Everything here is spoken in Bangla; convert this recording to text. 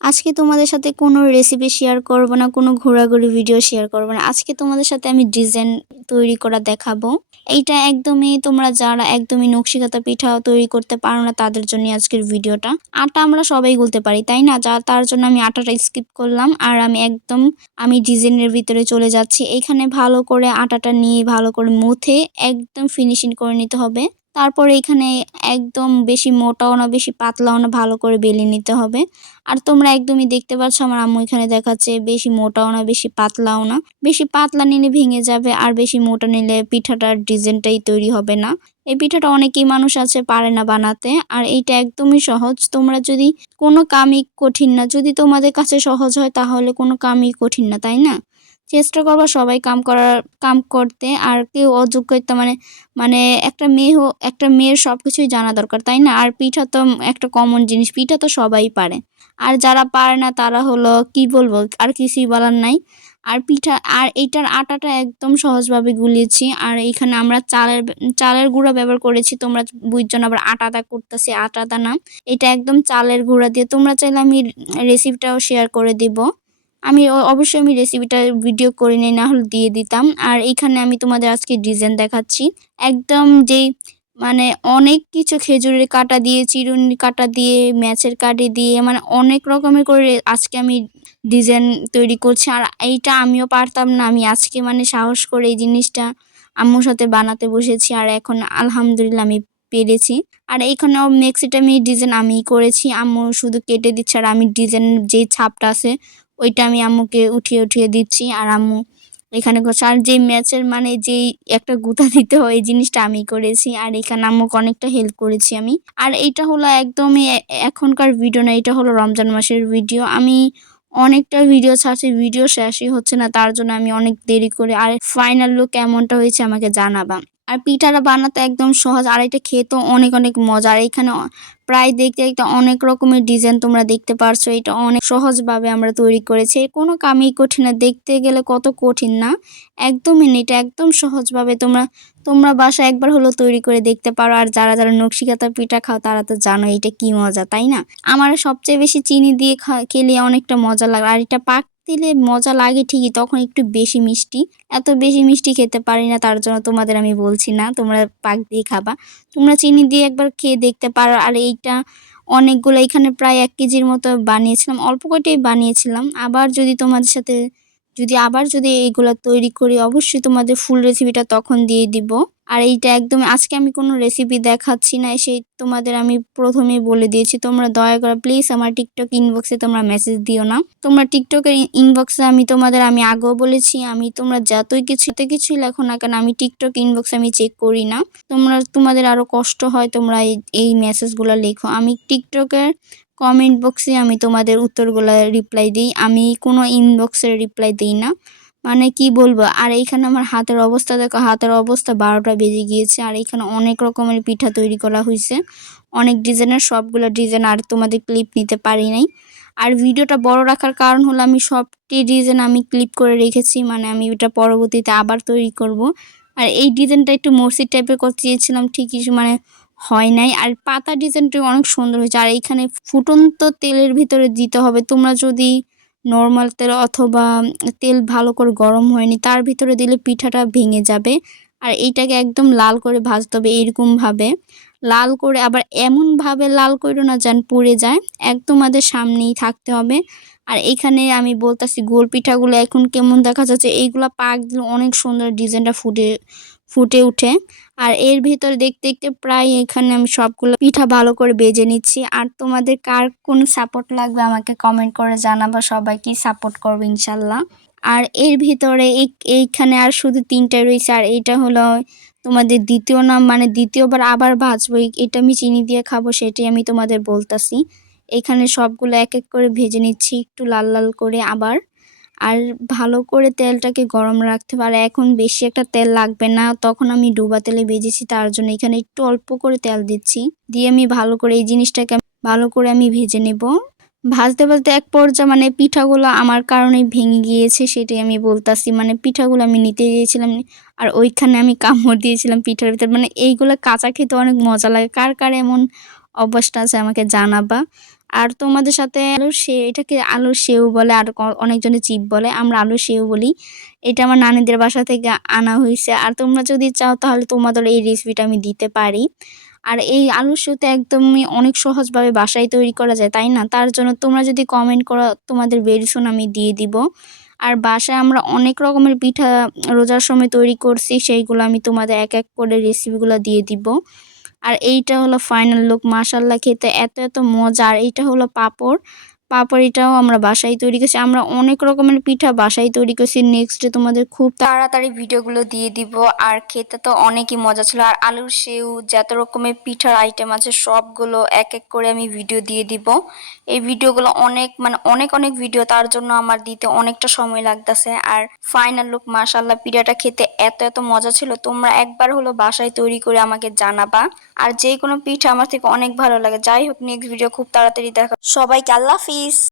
আজকে তোমাদের সাথে কোনো রেসিপি শেয়ার করব না, কোনো ঘোরাঘুরি ভিডিও শেয়ার করব না। আজকে তোমাদের সাথে আমি ডিজাইন তৈরি করা দেখাবো। এইটা একদমই তোমরা যারা একদমই নকশিকাঁথা পিঠা তৈরি করতে পারো না তাদের জন্য আজকের ভিডিওটা। আটা আমরা সবাই গুলতে পারি, তাই না? তার জন্য আমি আটাটা স্কিপ করলাম আর আমি ডিজাইনের ভিতরে চলে যাচ্ছি। এখানে ভালো করে আটাটা নিয়ে ভালো করে মুথে একদম ফিনিশিং করে নিতে হবে। তারপরে এখানে একদম বেশি মোটাও না বেশি পাতলাও না, ভালো করে বেলে নিতে হবে। আর তোমরা একদমই দেখতে পাচ্ছ আমার আম্মু এখানে দেখাচ্ছে বেশি মোটাও না বেশি পাতলাও না। বেশি পাতলা নিলে ভেঙে যাবে আর বেশি মোটা নিলে পিঠাটার ডিজাইনটাই তৈরি হবে না। এই পিঠাটা অনেকেই মানুষ আছে পারে না বানাতে, আর এইটা একদমই সহজ। তোমরা যদি কোনো কামই কঠিন না, যদি তোমাদের কাছে সহজ হয় তাহলে কোনো কামই কঠিন না, তাই না? চেষ্টা করবা সবাই কাম করতে। আর কেউ অযোগ্যতা মানে একটা মেয়ের সবকিছুই জানা দরকার, তাই না? আর পিঠা তো একটা কমন জিনিস, পিঠা তো সবাই পারে। আর যারা পারে না তারা হলো কি বলবো, আর কিছুই বলার নাই। আর এইটার আটাটা একদম সহজভাবে গুলিয়েছি। আর এইখানে আমরা চালের গুঁড়া ব্যবহার করেছি। তোমরা বুঝছো না আবার আটাটা করতেছি, আটাটা না, এটা একদম চালের গুঁড়া দিয়ে। তোমরা চাইলে আমি রেসিপিটাও শেয়ার করে দিব। অবশ্যই আমি রেসিপিটা ভিডিও করে নিই, না হলে দিয়ে দিতাম। আর এইখানে আমি তোমাদের আজকে ডিজাইন দেখাচ্ছি। একদম যেই অনেক কিছু খেজুরের কাটা দিয়ে, চিরুনি কাটা দিয়ে, ম্যাচের কাঠি দিয়ে, অনেক রকমের করে আজকে আমি ডিজাইন তৈরি করছি। আর এইটা আমিও পারতাম না, আমি আজকে সাহস করে এই জিনিসটা আম্মুর সাথে বানাতে বসেছি। আর এখন আলহামদুলিল্লাহ আমি পেরেছি। আর এইখানেও মেক্সিটা আমি ডিজাইন আমিই করেছি, আম্মু শুধু কেটে দিচ্ছে। আর আমি ডিজাইন যেই ছাপটা আছে ওইটা আমি আম্মুকে উঠিয়ে উঠিয়ে দিচ্ছি। আর আম্মু এখানে করছে। আর যেই ম্যাচের যেই একটা গুঁতা দিতে হয় এই জিনিসটা আমি করেছি। আর এখানে আম্মুকে অনেকটা হেল্প করেছি আমি। আর এইটা হলো একদমই এখনকার ভিডিও না, এটা হলো রমজান মাসের ভিডিও। আমি অনেকটা ভিডিও ছাড়ছি, ভিডিও শেষই হচ্ছে না, তার জন্য আমি অনেক দেরি করে। আর ফাইনাল লুক কেমনটা হয়েছে আমাকে জানাবা। আর পিঠাটা বানাতে একদম সহজ, আর এটা খেতেও অনেক অনেক মজা। আর এখানে প্রায় দেখতে দেখতে অনেক রকমের ডিজাইন তোমরা দেখতে পারছো। এটা অনেক সহজভাবে আমরা তৈরি করেছি, কোনো কামই কঠিন না। দেখতে গেলে কত কঠিন না, একদমই না, এটা একদম সহজভাবে তোমরা বাসায় একবার হলো তৈরি করে দেখতে পারো। আর যারা যারা নকশিকাঁথা পিঠা খাও তারা তো জানো এটা কি মজা, তাই না? আমার সবচেয়ে বেশি চিনি দিয়ে খেলে অনেকটা মজা লাগে। আর এটা পাক দিলে মজা লাগে ঠিকই, তখন একটু বেশি মিষ্টি। এত বেশি মিষ্টি খেতে পারি না, তার জন্য তোমাদের আমি বলছি না তোমরা পাক দিয়ে খাবা। তোমরা চিনি দিয়ে একবার খেয়ে দেখতে পারো। আর এইটা অনেকগুলো, এখানে প্রায় 1 কেজির মতো বানিয়েছিলাম, অল্প কয়টাই বানিয়েছিলাম। আবার যদি এইগুলা তৈরি করি অবশ্যই তোমাদের ফুল রেসিপিটা তখন দিয়ে দিব। আর এইটা একদম আজকে আমি কোনো রেসিপি দেখাচ্ছি না, সেই তোমাদের আমি প্রথমেই বলে দিয়েছি। তোমরা দয়া করে প্লিজ আমার টিকটক ইনবক্সে তোমরা মেসেজ দিও না। তোমরা টিকটকের ইনবক্সে আমি আগেও বলেছি, তোমরা যতই কিছুই লেখো না কেন, আমি টিকটক ইনবক্সে আমি চেক করি না। তোমাদের আরো কষ্ট হয়, তোমরা এই মেসেজগুলো লেখো। আমি টিকটকের কমেন্ট বক্সে আমি তোমাদের উত্তরগুলো রিপ্লাই দিই, আমি কোনো ইনবক্সের রিপ্লাই দিই না। কি বলবো। আর এইখানে আমার হাতের অবস্থা দেখো, হাতের অবস্থা 12টা বেজে গিয়েছে। আর এইখানে অনেক রকমের পিঠা তৈরি করা হয়েছে, অনেক ডিজাইনের, সবগুলো ডিজাইন আর তোমাদের ক্লিপ নিতে পারি নাই। আর ভিডিওটা বড় রাখার কারণ হলো আমি সবটি ডিজাইন আমি ক্লিপ করে রেখেছি, আমি এটা পরবর্তীতে আবার তৈরি করব। আর এই ডিজাইনটা একটু মসজিদ টাইপের করতে চেয়েছিলাম, ঠিকই হয় নাই। আর পাতা ডিজাইনটা অনেক সুন্দর হয়েছে। আর এইখানে ফুটন্ত তেলের ভিতরে দিতে হবে। তোমরা যদি নর্মাল তেল অথবা তেল ভালো করে গরম হয়নি তার ভিতরে দিলে পিঠাটা ভেঙে যাবে। আর এইটাকে একদম লাল করে ভাজতে হবে, এরকমভাবে লাল করে, আবার এমনভাবে লাল করো না যেন পুড়ে যায়, একদম আমাদের সামনেই থাকতে হবে। আর এইখানে আমি বলতেছি গোল পিঠাগুলো এখন কেমন দেখা যাচ্ছে, এইগুলা পাক দিলে অনেক সুন্দর ডিজাইনটা ফুটে উঠে। আর এর ভিতরে দেখতে দেখতে প্রায় এখানে আমি সবগুলো পিঠা ভালো করে বেজে নিচ্ছি। আর তোমাদের কার কোন সাপোর্ট লাগবে আমাকে কমেন্ট করে জানাবা, সবাইকে সাপোর্ট করবে ইনশাল্লাহ। আর এর ভিতরে এইখানে আর শুধু 3টা রয়েছে। আর এইটা হলো তোমাদের দ্বিতীয় নাম, দ্বিতীয়বার আবার ভাজবো। এটা আমি চিনি দিয়ে খাবো, সেটাই আমি তোমাদের বলতাছি। এখানে সবগুলো এক এক করে ভেজে নিচ্ছি একটু লাল লাল করে আবার। আর ভালো করে তেলটাকে গরম রাখতে পারে, এখন বেশি একটা তেল লাগবে না, তখন আমি ডুবা তেলে ভেজেছি, তার জন্য এখানে একটু অল্প করে তেল দিচ্ছি, দিয়ে আমি ভালো করে এই জিনিসটাকে ভালো করে আমি ভেজে নেব। ভাজতে ভাজতে এক পর্যায়ে পিঠাগুলো আমার কারণে ভেঙে গিয়েছে, সেটাই আমি বলতাছি। পিঠাগুলো আমি নিতে গিয়েছিলাম আর ওইখানে আমি কামড় দিয়েছিলাম পিঠার ভিতর। এইগুলো কাঁচা খেতে অনেক মজা লাগে। কার কার এমন অভ্যাসটা আছে আমাকে জানাবা। আর তোমাদের সাথে এটাকে আলুর সেউ বলে, আর অনেকজনে চিপ বলে, আমরা আলুর সেউ বলি। এটা আমার নানিদের বাসা থেকে আনা হয়েছে। আর তোমরা যদি চাও তাহলে তোমাদের এই রেসিপিটা আমি দিতে পারি। আর এই আলুর সেউটা একদমই অনেক সহজভাবে বাসায় তৈরি করা যায়, তাই না? তার জন্য তোমরা যদি কমেন্ট করো তোমাদের বেরিসুন আমি দিয়ে দিব। আর বাসায় আমরা অনেক রকমের পিঠা রোজার সময় তৈরি করছি, সেইগুলো আমি তোমাদের এক এক করে রেসিপিগুলো দিয়ে দিব। আর এইটা হলো ফাইনাল লুক, মাশাআল্লাহ খেতে এত এত মজা। আর এইটা হলো পাঁপড়, এটাও আমরা বাসায় তৈরি করছি। আমরা অনেক রকমের পিঠা বাসায় তৈরি করছি। নেক্সট ডে তোমাদের খুব তাড়াতাড়ি ভিডিওগুলো দিয়ে দিব। আর খেতে তো অনেকই মজা ছিল। আর আলুর সেউ যত রকমের পিঠার আইটেম আছে সবগুলো এক এক করে আমি ভিডিও দিয়ে দিব। এই ভিডিওগুলো অনেক অনেক ভিডিও, তার জন্য আমার দিতে অনেকটা সময় লাগতেছে। আর ফাইনাল লুক মাশাআল্লাহ, পিঠাটা খেতে এত এত মজা ছিল। তোমরা একবার হলো বাসায় তৈরি করে আমাকে জানাবা। আর যে কোনো পিঠা আমার থেকে অনেক ভালো লাগে। যাই হোক, নেক্সট ভিডিও খুব তাড়াতাড়ি দেখা। সবাইকে আল্লাহ হাফিজ।